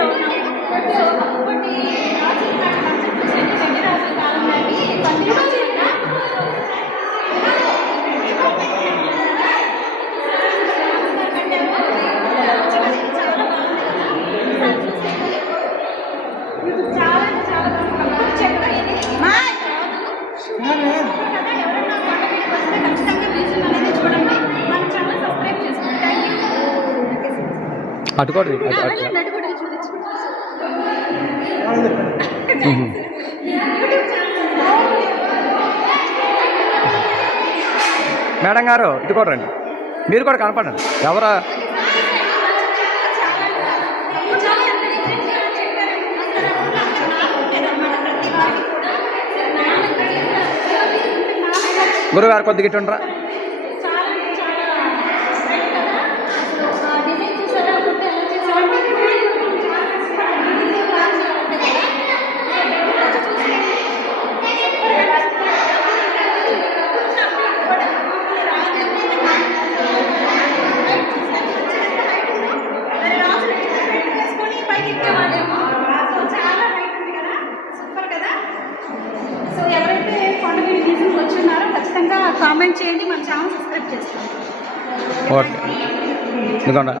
లో ఉన్నాం. సో అప్పటి రాజుల కన్సెప్ట్ చూసండి, రెడ్డి రాజుల కాలం నాటి చాలా అంటే చాలా బాగుంది. చెప్పండి ఎవరైనా కొండ మీదకి వస్తే ఖచ్చితంగా మ్యూజియం అనేది చూడండి. మన ఛానల్ సబ్స్క్రైబ్ చేసుకోండి. Thank you. అటుకోండి మేడం గారు ఇటుకోరండి, మీరు కూడా కనపడండి. ఎవరా గురుగారు కొద్దిగా ఇటు ఉండరా. సో ఎవరైతే కొండగిరి మ్యూజియంకి వచ్చి ఉన్నారో ఖచ్చితంగా కామెంట్ చేయండి, మన ఛానల్ సబ్స్క్రైబ్ చేసుకోండి. ఓకే ఇదిగోండి.